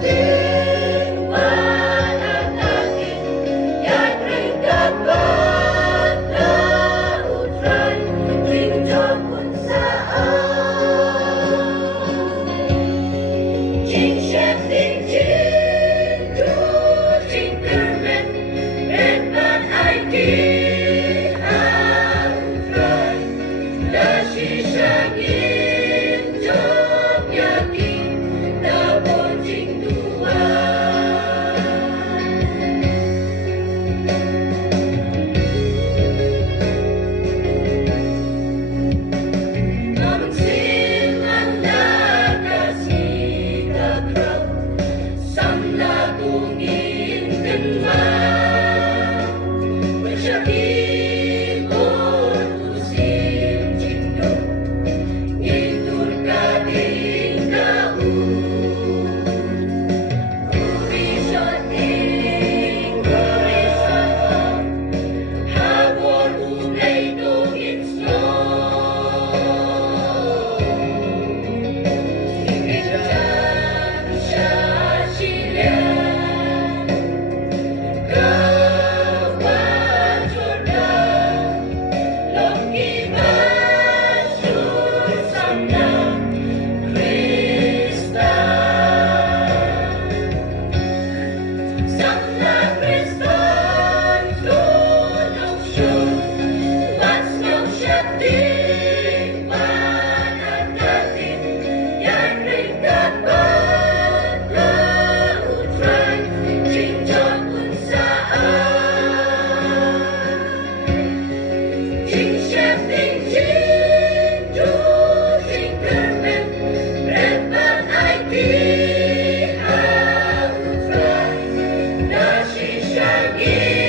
dating mananangin, yan rin dapat na utray, tingnan kung saan. Jing Shen Ding Jin Du Jing Kermen, Red Man Ai Di An Utray, Da Shi Shangin Jom Yakin, Da Bon Jing Dua. Namun silang nakasih kakrau, samla tungin kenman, bersyakibur musim cindo, itur kading kau. Urisot habor unay tungin snow. Ikan syasilian, kawan Jordan, loki masyur samna Kristan. Samna Kristan tunong syur, wasnong syating mananatin, yan rin dapat na utray, tingnan kung saan. Jing Shen Ding Jin Du Jing Kermen, Red Man Ai Di An Utray, Da Shi Shangin